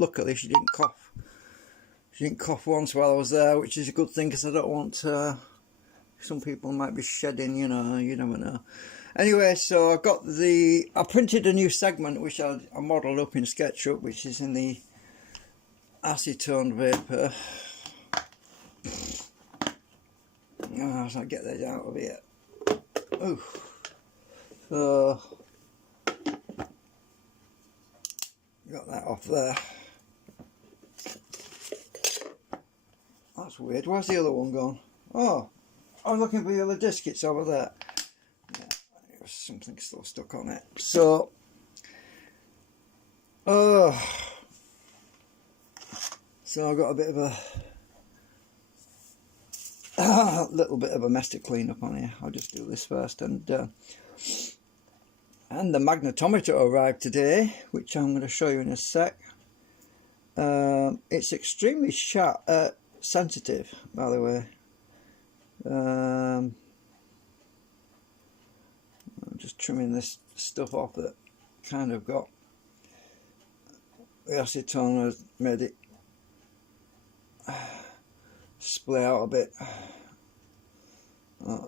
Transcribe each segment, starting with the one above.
luckily she didn't cough. She didn't cough once while I was there, which is a good thing because I don't want some people might be shedding, you know, you never know. Anyway, so I printed a new segment which I modelled up in SketchUp, which is in the acetone vapor. Oh, so I get that out of here. Oh, so got that off there. That's weird. Where's the other one gone? Oh, I'm looking for the other disc. It's over there. Yeah, there's something still stuck on it. So, so I've got a bit of a little bit of a mess to clean up on here. I'll just do this first, and the magnetometer arrived today, which I'm going to show you in a sec. It's extremely sharp, sensitive, by the way. I'm just trimming this stuff off that kind of got the acetone has made it splay out a bit.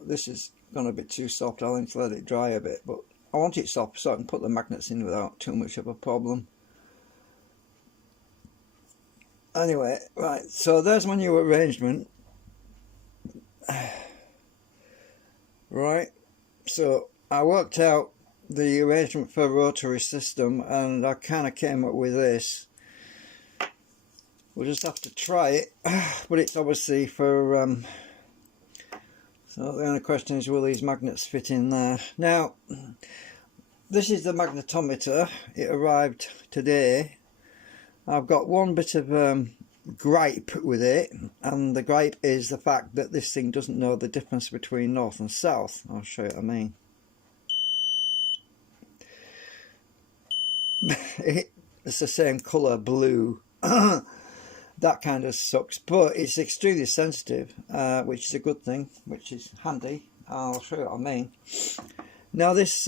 This is gone a bit too soft. I'll need to let it dry a bit, but I want it soft so I can put the magnets in without too much of a problem. Anyway, right, so there's my new arrangement. Right, so I worked out the arrangement for a rotary system and I kind of came up with this. We'll just have to try it, but it's obviously for so the only question is, will these magnets fit in there? Now, this is the magnetometer. It arrived today. I've got one bit of gripe with it, and the gripe is the fact that this thing doesn't know the difference between north and south. I'll show you what I mean. It's the same colour, blue. That kind of sucks, but it's extremely sensitive, which is a good thing, which is handy. I'll show you what I mean. Now this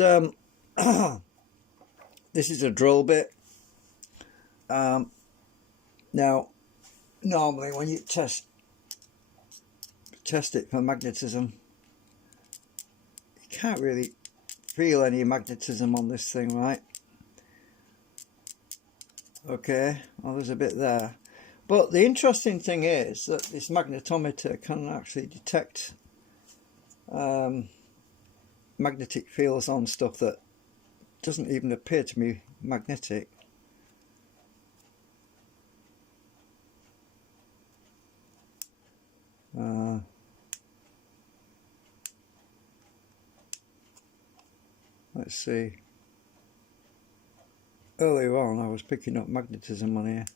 this is a drill bit. Now normally when you test it for magnetism, you can't really feel any magnetism on this thing, right? Okay, well, there's a bit there. But the interesting thing is that this magnetometer can actually detect magnetic fields on stuff that doesn't even appear to be magnetic. Let's see. Earlier on I was picking up magnetism on here.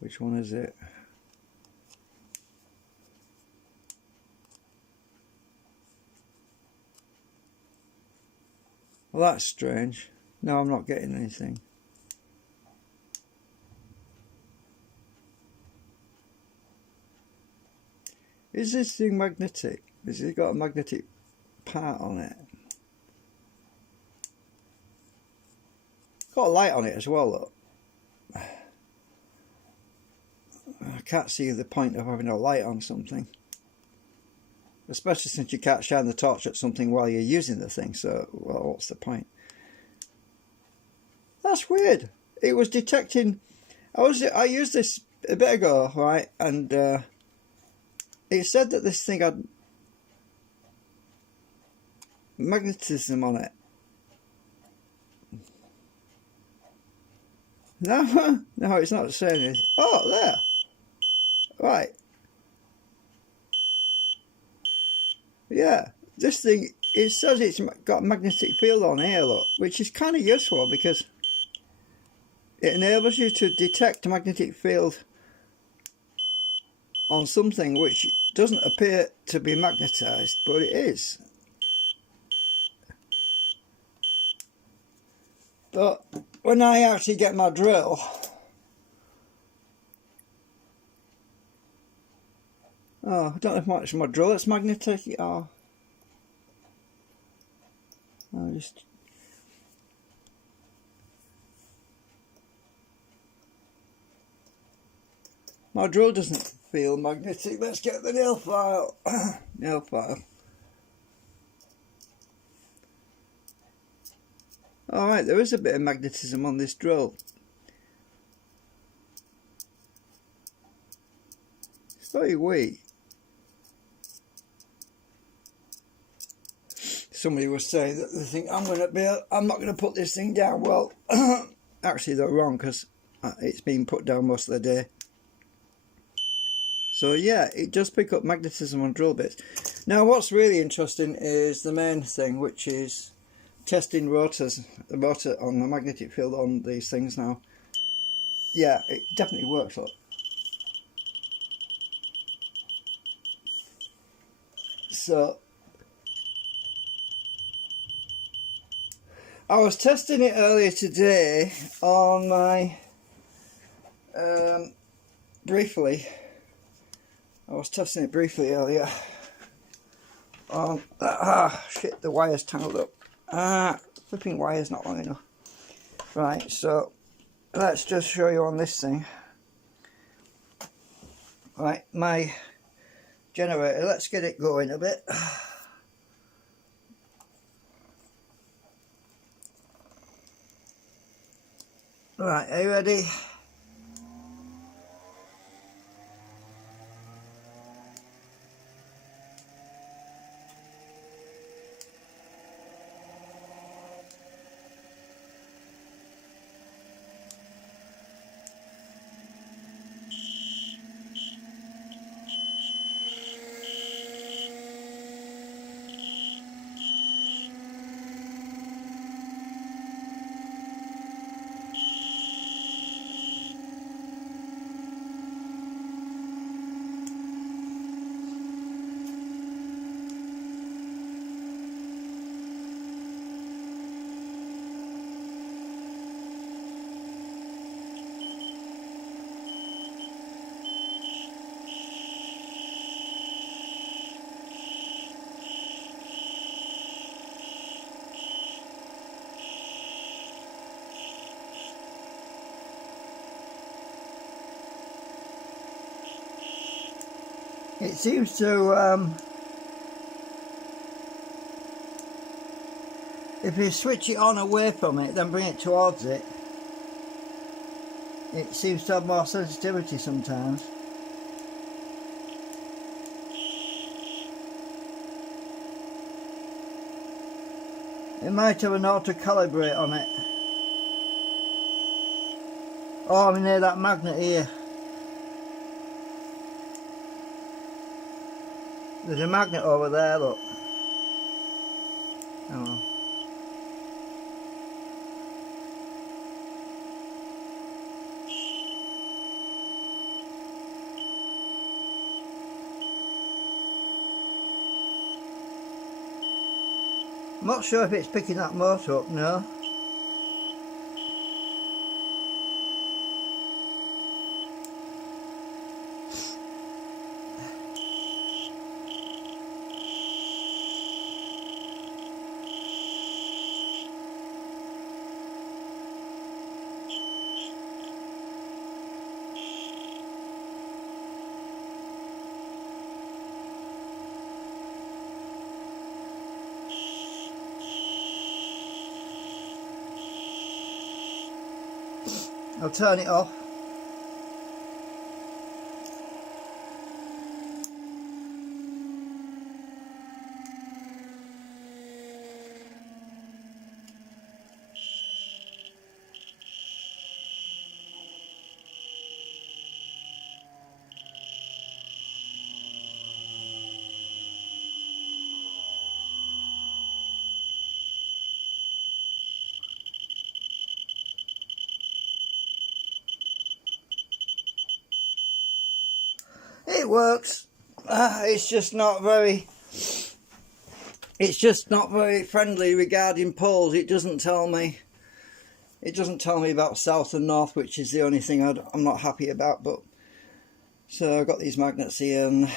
Which one is it? Well, that's strange. No, I'm not getting anything. Is this thing magnetic? Has it got a magnetic part on it? Got a light on it as well, look. I can't see the point of having a light on something, especially since you can't shine the torch at something while you're using the thing, so well, what's the point? That's weird. It was detecting, I used this a bit ago, right, and it said that this thing had magnetism on it. No, no, it's not saying anything. Oh, there. Right. Yeah, this thing, it says it's got a magnetic field on here, look, which is kind of useful because it enables you to detect a magnetic field on something which doesn't appear to be magnetized, but it is. But when I actually get my drill, oh, I don't know if much my drill it's magnetic. Oh, I'll just My drill doesn't feel magnetic. Let's get the nail file. Nail file. Alright, there is a bit of magnetism on this drill. It's very weak. Somebody was saying that they think I'm not going to put this thing down. Well, actually they're wrong, because it's been put down most of the day. So yeah, it does pick up magnetism on drill bits. Now what's really interesting is the main thing, which is testing rotors, the rotor on the magnetic field on these things now. Yeah, it definitely works. Look. So I was testing it earlier today on my briefly. I was testing it briefly earlier on shit, the wire's tangled up. Flipping wire's not long enough. Right, so let's just show you on this thing. Right, my generator, let's get it going a bit. Right, are you ready? It seems to, if you switch it on away from it, then bring it towards it, it seems to have more sensitivity sometimes. It might have an auto calibrate on it. Oh, I'm near that magnet here. There's a magnet over there, look. Oh. I'm not sure if it's picking that motor up, no. I'll turn it off. It works. It's just not very friendly regarding poles. It doesn't tell me about south and north, which is the only thing I'm not happy about. But so I've got these magnets here, and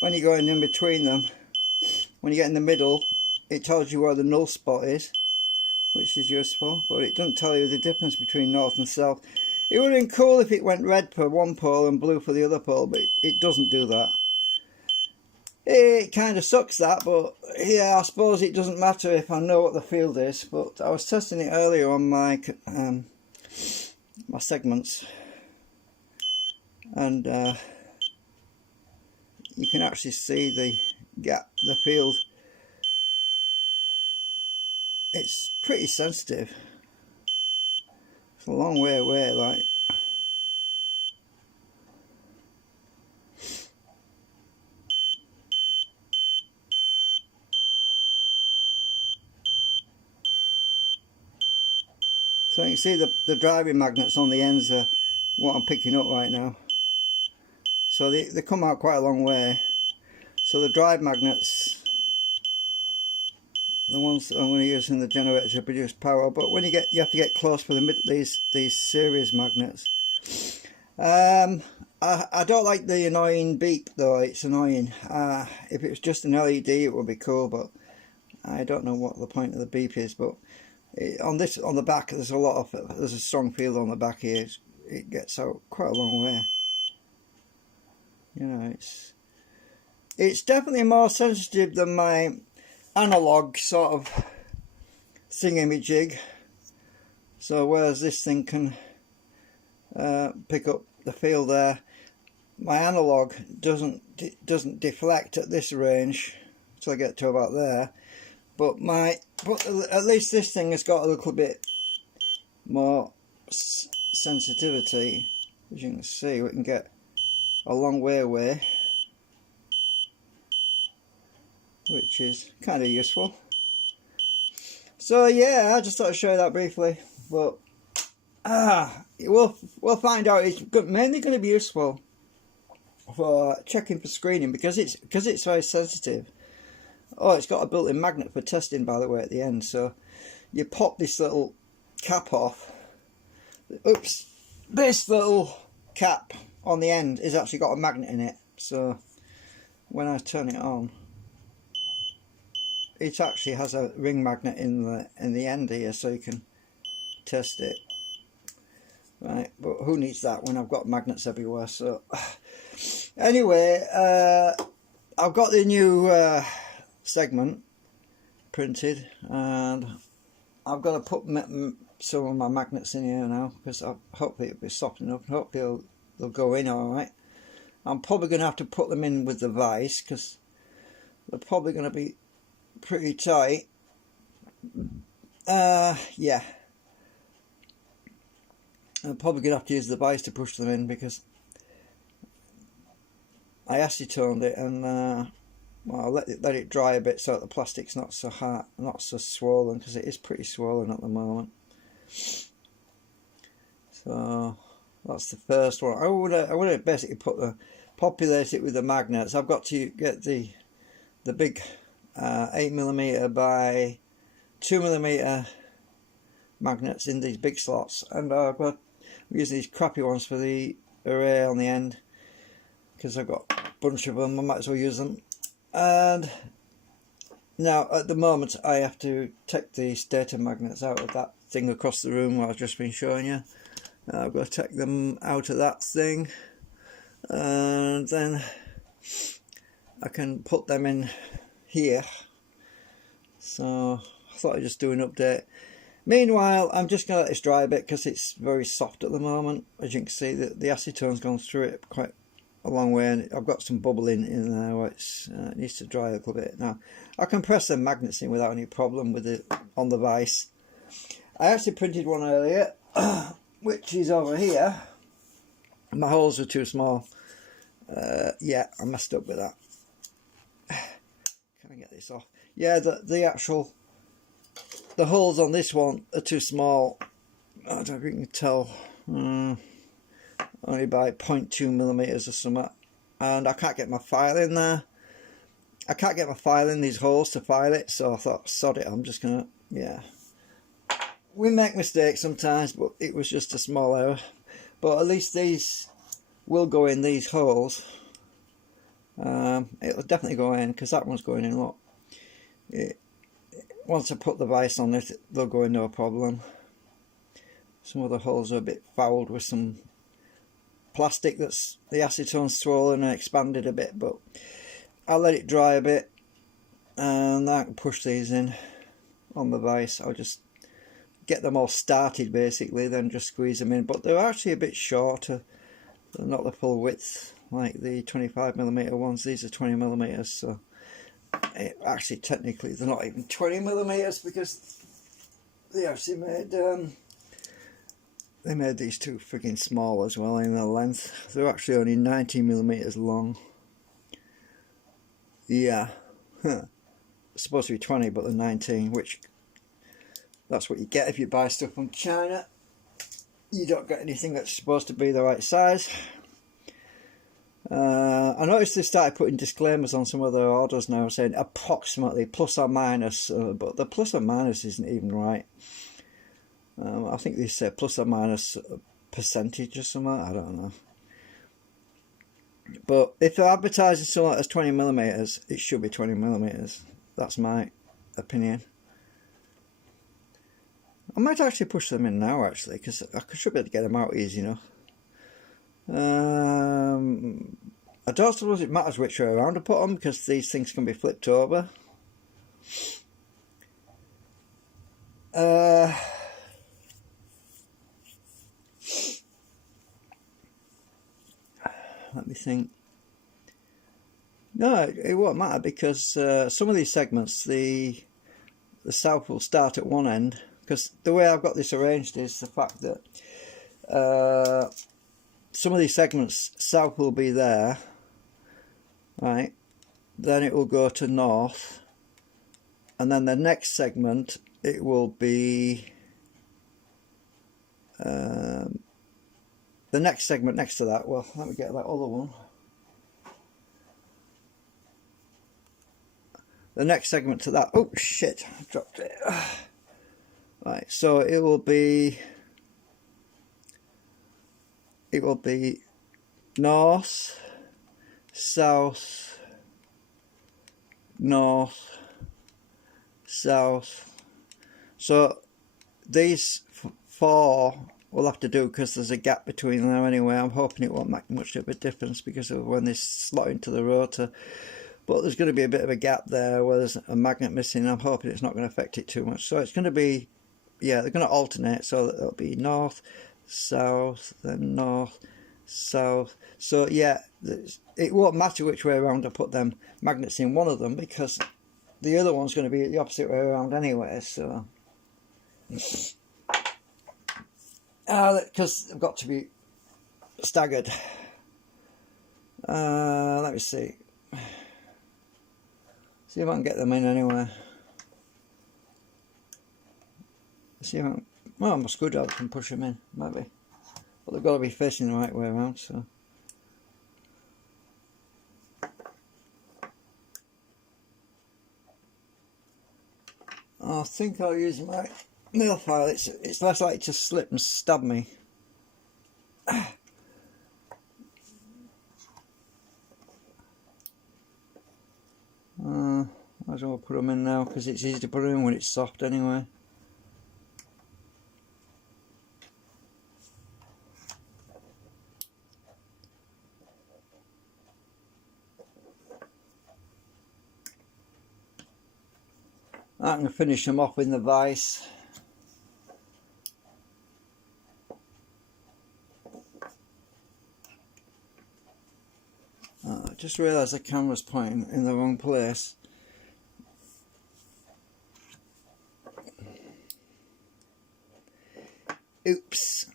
when you're going in between them, when you get in the middle, it tells you where the null spot is, which is useful, but it doesn't tell you the difference between north and south. It would have been cool if it went red for one pole and blue for the other pole, but it doesn't do that. It kind of sucks that, but yeah, I suppose it doesn't matter if I know what the field is. But I was testing it earlier on my my segments, and you can actually see the gap, the field. It's pretty sensitive. It's a long way away, like. So you can see the driving magnets on the ends are what I'm picking up right now. So they come out quite a long way. So the drive magnets, the ones that I'm going to use in the generator to produce power. But when you have to get close for these series magnets. I don't like the annoying beep though. It's annoying. If it was just an LED, it would be cool, but I don't know what the point of the beep is. But on the back, there's a strong field on the back here. It gets out quite a long way. You know, it's definitely more sensitive than my analog sort of thingamajig. So whereas this thing can pick up the field there, my analog doesn't deflect at this range until I get to about there. But at least this thing has got a little bit more sensitivity. As you can see, we can get a long way away, which is kind of useful. So yeah, I just thought I'd show you that briefly. But we'll find out. It's mainly going to be useful for checking for screening because it's very sensitive. Oh, it's got a built-in magnet for testing, by the way, at the end. So you pop this little cap off. Oops, this little cap on the end has actually got a magnet in it. So when I turn it on, it actually has a ring magnet in the end here, so you can test it. Right, but who needs that when I've got magnets everywhere? So anyway, I've got the new segment printed, and I've got to put some of my magnets in here now because hopefully it'll be soft enough. Hopefully they'll go in all right. I'm probably going to have to put them in with the vise because they're probably going to be pretty tight. Yeah, I'm probably going to have to use the vise to push them in because I acetoned it, and well, I'll let it dry a bit so that the plastic's not so hard, not so swollen, because it is pretty swollen at the moment. So that's the first one. I would have basically populate it with the magnets. I've got to get the big 8mm by 2mm magnets in these big slots, and I've got use these crappy ones for the array on the end because I've got a bunch of them. I might as well use them. And now at the moment I have to take the stator magnets out of that thing across the room where I've just been showing you. I've got to take them out of that thing, and then I can put them in here. So I thought I'd just do an update. Meanwhile, I'm just going to let this dry a bit because it's very soft at the moment. As you can see, the acetone's gone through it quite a long way, and I've got some bubbling in there where it needs to dry a little bit. Now, I can press the magnets in without any problem with it on the vise. I actually printed one earlier, which is over here. My holes are too small. Yeah, I messed up with that. Can I get this off? Yeah, the holes on this one are too small. I don't know if you can tell. Only by 0.2mm or something. And I can't get my file in there. I can't get my file in these holes to file it, so I thought, sod it, I'm just gonna, yeah. We make mistakes sometimes, but it was just a small error. But at least these will go in these holes. It'll definitely go in, because that one's going in, look. once I put the vise on it, they'll go in no problem. Some of the holes are a bit fouled with some plastic that's the acetone's swollen and expanded a bit, but I'll let it dry a bit and I can push these in on the vise. I'll just get them all started basically, then just squeeze them in, but they're actually a bit shorter. They're not the full width like the 25mm ones. These are 20mm, so actually technically they're not even 20mm because they actually made they made these too frigging small as well in their length. They're actually only 19mm long. Yeah, it's supposed to be 20 but they're 19, which that's what you get if you buy stuff from China. You don't get anything that's supposed to be the right size. I noticed they started putting disclaimers on some of their orders now saying approximately plus or minus, but the plus or minus isn't even right. I think they said plus or minus a percentage or something, I don't know. But if they're advertising something as 20mm, it should be 20mm. That's my opinion. I might actually push them in now actually, because I should be able to get them out easy enough. I don't suppose it matters which way around I put them, because these things can be flipped over. Let me think. No, it won't matter, because some of these segments, the south will start at one end, because the way I've got this arranged is the fact that some of these segments, south will be there, right, then it will go to north, and then the next segment it will be the next segment next to that. Well, let me get that other one. The next segment to that, oh shit, I dropped it. Right, so it will be north, south, north, south. So these four we'll have to do, because there's a gap between them anyway. I'm hoping it won't make much of a difference because of when they slot into the rotor. But there's going to be a bit of a gap there where there's a magnet missing. I'm hoping it's not going to affect it too much. So it's going to be, yeah, they're going to alternate, so that it'll be north, south, then north, south. So yeah, it won't matter which way around I put them magnets in one of them, because the other one's going to be the opposite way around anyway. So because they've got to be staggered. Let me see if I can get them in anyway. See if I can, well, my screwdriver can push them in, maybe, but they've got to be facing the right way around. So I think I'll use my nail file. It's less likely to slip and stab me. Might as well put them in now, because it's easy to put them in when it's soft anyway. I'm going to finish them off in the vise. I just realised the camera's pointing in the wrong place. Oops,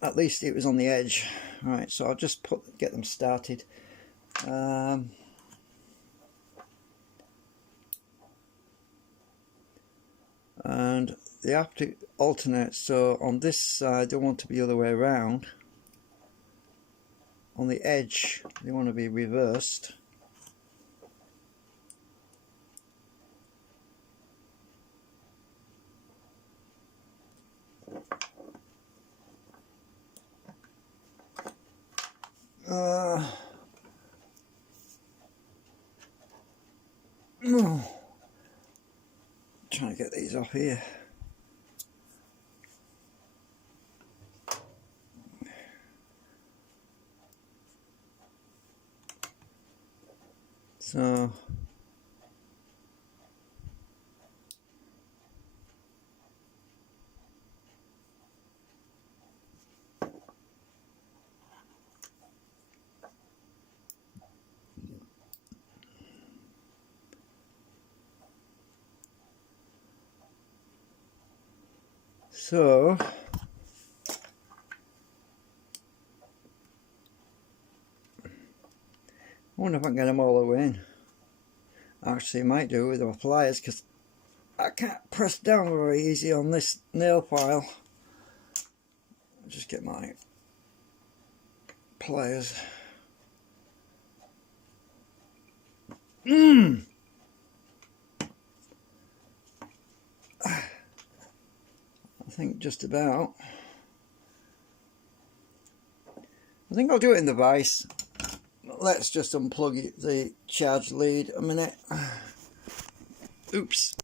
at least it was on the edge. Right, so I'll just get them started. And they have to alternate, so on this side they want to be the other way around. On the edge they want to be reversed. trying to get these off here. So I wonder if I can get them all the way in. Actually, I might do it with my pliers because I can't press down very easy on this nail file. I'll just get my pliers. I think just about. I think I'll do it in the vise. Let's just unplug the charge lead a minute. Oops.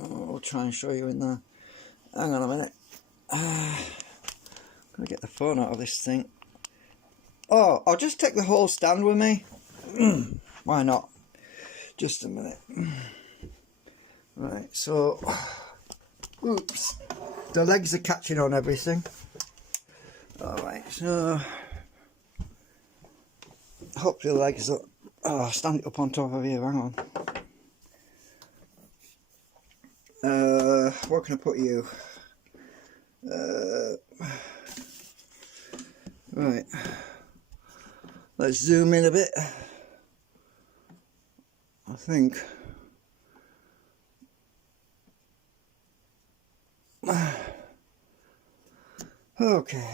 I'll try and show you in there. Hang on a minute. I'm gonna get the phone out of this thing. Oh, I'll just take the whole stand with me. Why not? Just a minute. Right, so oops. The legs are catching on everything. Alright, so hopefully the legs are, stand it up on top of here, hang on. Where can I put you? Right. Let's zoom in a bit. I think. Okay.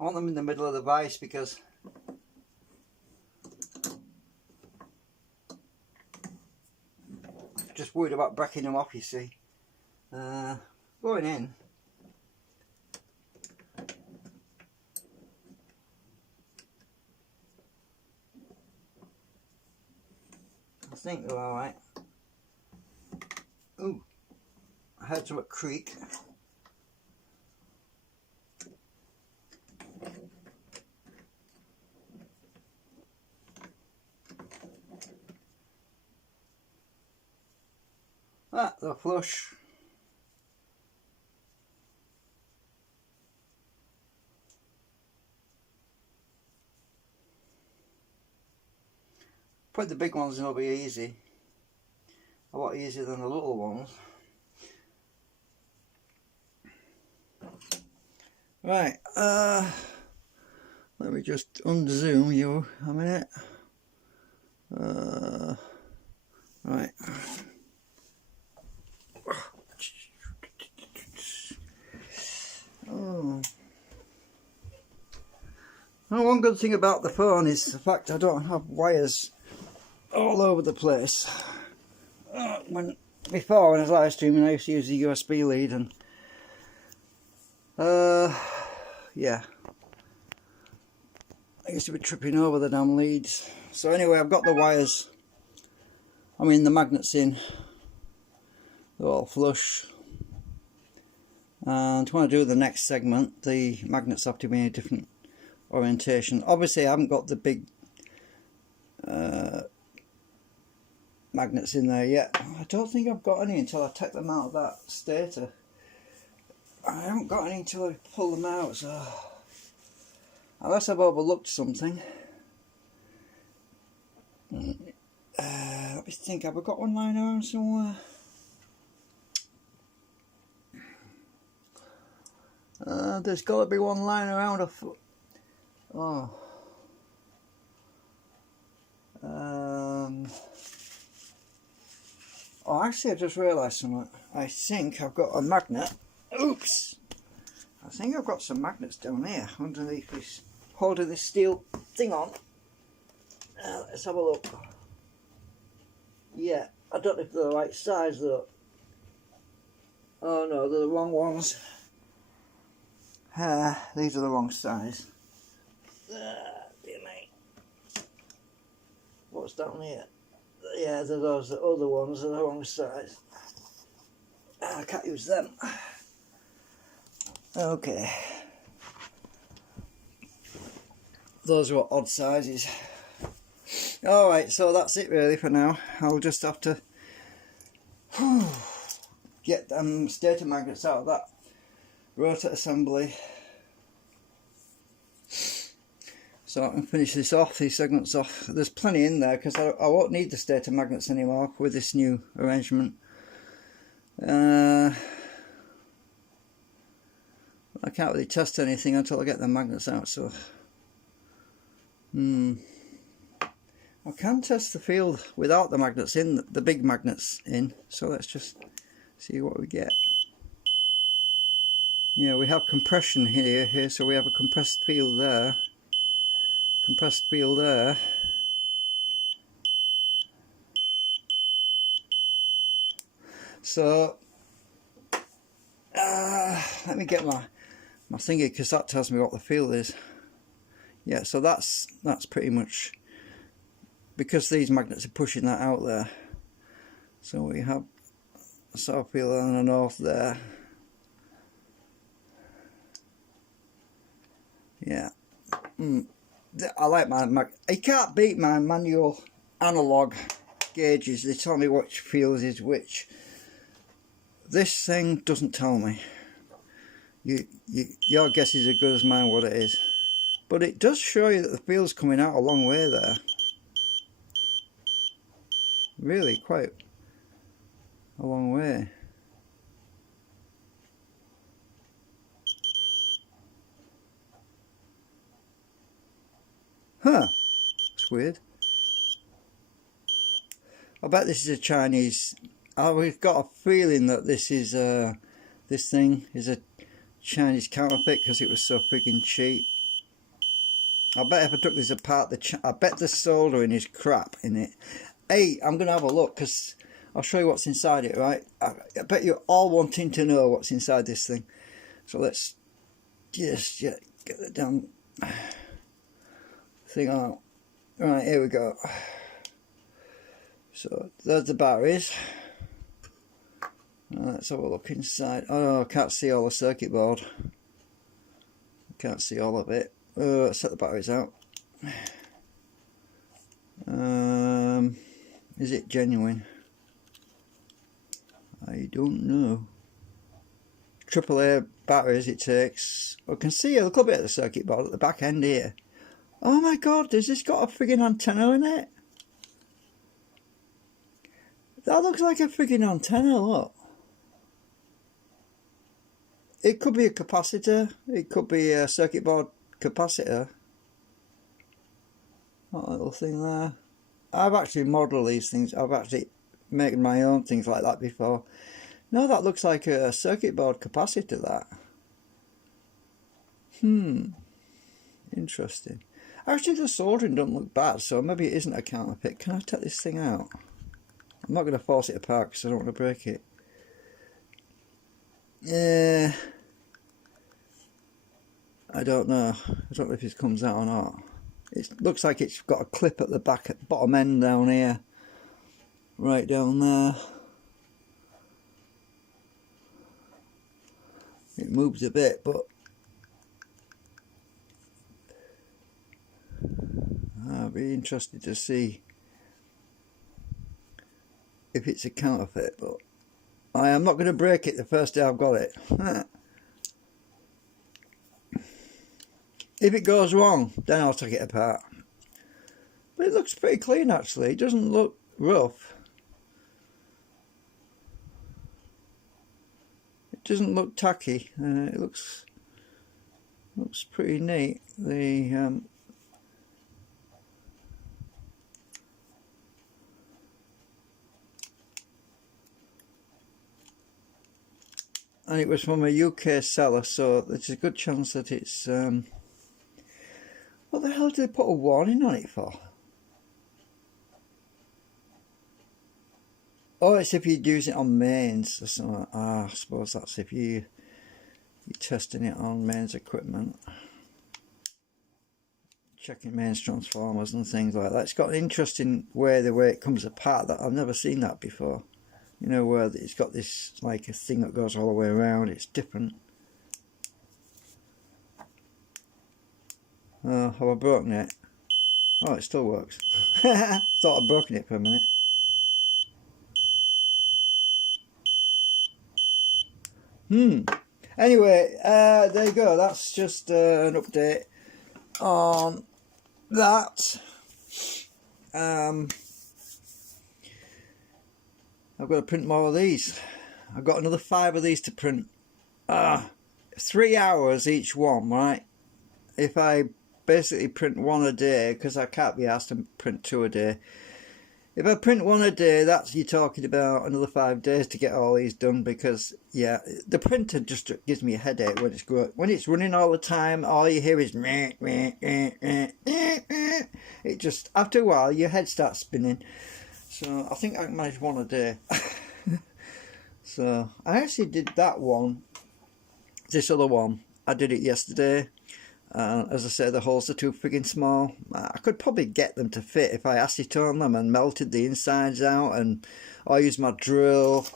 I want them in the middle of the vise because I'm just worried about breaking them off, you see. Going in. I think they're alright. Ooh, I heard something creak. Ah, they're flush. Put the big ones in, it'll be easy. A lot easier than the little ones. Right, let me just unzoom you a minute. Right. Oh. Well, one good thing about the phone is the fact I don't have wires all over the place. Before when I was live streaming, I used to use the USB lead, and yeah, I used to be tripping over the damn leads. So anyway, I've got the wires. I mean the magnets in. They're all flush. And when I do the next segment, the magnets have to be in a different orientation. Obviously, I haven't got the big magnets in there yet. I don't think I've got any until I take them out of that stator. I haven't got any until I pull them out, so unless I've overlooked something. Let me think, have I got one lying around somewhere? There's got to be one lying around. Oh. Oh, actually, I just realised something. I think I've got a magnet. Oops! I think I've got some magnets down here underneath this, holding this steel thing on. Let's have a look. Yeah, I don't know if they're the right size though. Oh no, they're the wrong ones. These are the wrong size. Dear me. What's down here? Yeah, they're those, the other ones are the wrong size. I can't use them. Okay. Those are odd sizes. Alright, so that's it really for now. I'll just have to get them stator magnets out of that rotor assembly, so I can finish this off, these segments off. There's plenty in there because I won't need the stator magnets anymore with this new arrangement. I can't really test anything until I get the magnets out, so I can test the field without the magnets in, the big magnets in, so let's just see what we get. Yeah, we have compression here, so we have a compressed field there. Compressed field there. So, let me get my thingy, because that tells me what the field is. Yeah, so that's pretty much, because these magnets are pushing that out there. So we have a south field and a north there. Yeah. I like my I can't beat my manual analog gauges. They tell me which field is which. This thing doesn't tell me. Your guess is as good as mine what it is. But it does show you that the field's coming out a long way there. Really, quite a long way. Huh, that's weird. I bet this is a Chinese. We've got a feeling that this is this thing is a Chinese counterfeit because it was so freaking cheap. I bet if I took this apart, I bet the soldering is crap in it. Hey, I'm gonna have a look because I'll show you what's inside it, right? I bet you're all wanting to know what's inside this thing. So let's just get the damn thing out. Right, here we go. So there's the batteries. Let's have a look inside. Oh no, I can't see all the circuit board. I can't see all of it. Let's set the batteries out. Is it genuine? I don't know. AAA batteries it takes. I can see a little bit of the circuit board at the back end here. Oh my god, has this got a friggin' antenna in it? That looks like a friggin' antenna, look. It could be a capacitor, it could be a circuit board capacitor. That little thing there. I've actually modelled these things, I've actually made my own things like that before. No, that looks like a circuit board capacitor, that. Interesting. Actually, the soldering doesn't look bad, so maybe it isn't a counterfeit. Can I take this thing out? I'm not going to force it apart because I don't want to break it. Yeah. I don't know. I don't know if it comes out or not. It looks like it's got a clip at the back, at the bottom end down here. Right down there. It moves a bit, but I'll be interested to see if it's a counterfeit, but I am not going to break it the first day I've got it. If it goes wrong, then I'll take it apart. But it looks pretty clean actually, it doesn't look rough. It doesn't look tacky, it looks pretty neat. The and it was from a UK seller, so there's a good chance that it's what the hell did they put a warning on it for? Oh, it's if you use it on mains or something. I suppose that's if you're testing it on mains equipment, checking mains transformers and things like that. It's got an interesting way the way it comes apart that I've never seen that before. You know, where it's got this like a thing that goes all the way around. It's different. Oh, have I broken it? Oh, it still works. Thought I'd broken it for a minute. Anyway, there you go. That's just an update on that. I've got to print more of these. I've got another 5 of these to print. 3 hours each one, right? If I basically print 1 a day, because I can't be asked to print 2 a day. If I print 1 a day, that's you're talking about another 5 days to get all these done, because yeah, the printer just gives me a headache when it's running all the time. All you hear is meh, meh, meh, meh, meh, meh. It just, after a while your head starts spinning. So I think I can manage 1 a day. So I actually did that one, this other one, I did it yesterday. As I say, the holes are too friggin' small. I could probably get them to fit if I acetone them and melted the insides out, and I used my drill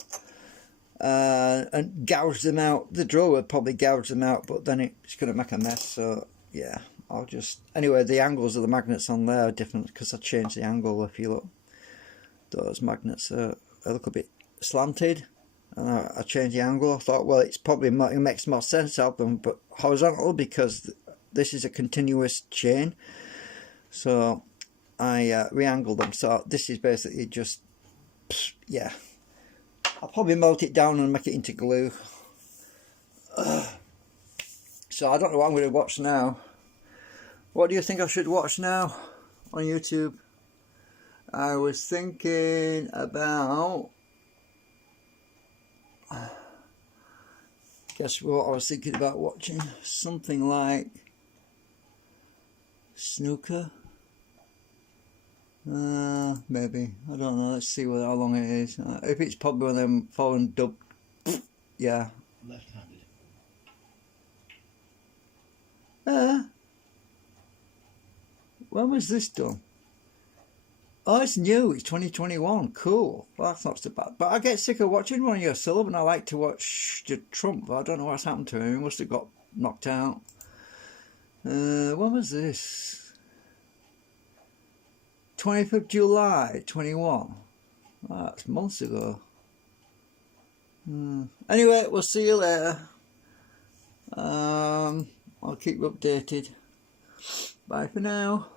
and gouged them out. The drill would probably gouge them out, but then it's going to make a mess. So yeah, I'll just, anyway, the angles of the magnets on there are different because I changed the angle. If you look, those magnets are a little bit slanted, and I changed the angle. I thought, well, it's probably it makes more sense to have them but horizontal, because this is a continuous chain. So I re-angled them. So this is basically just, yeah, I'll probably melt it down and make it into glue. So I don't know what I'm going to watch now. What do you think I should watch now on YouTube? I was thinking about, guess what I was thinking about watching? Something like snooker. Maybe, I don't know. Let's see how long it is. If it's probably one of them foreign dub, yeah. Left-handed. When was this done? Oh, it's new. It's 2021. Cool. Well, that's not so bad. But I get sick of watching Ronnie O'Sullivan. I like to watch Trump. I don't know what's happened to him. He must have got knocked out. When was this? 20th of July, 21. Oh, that's months ago. Anyway, we'll see you later. I'll keep you updated. Bye for now.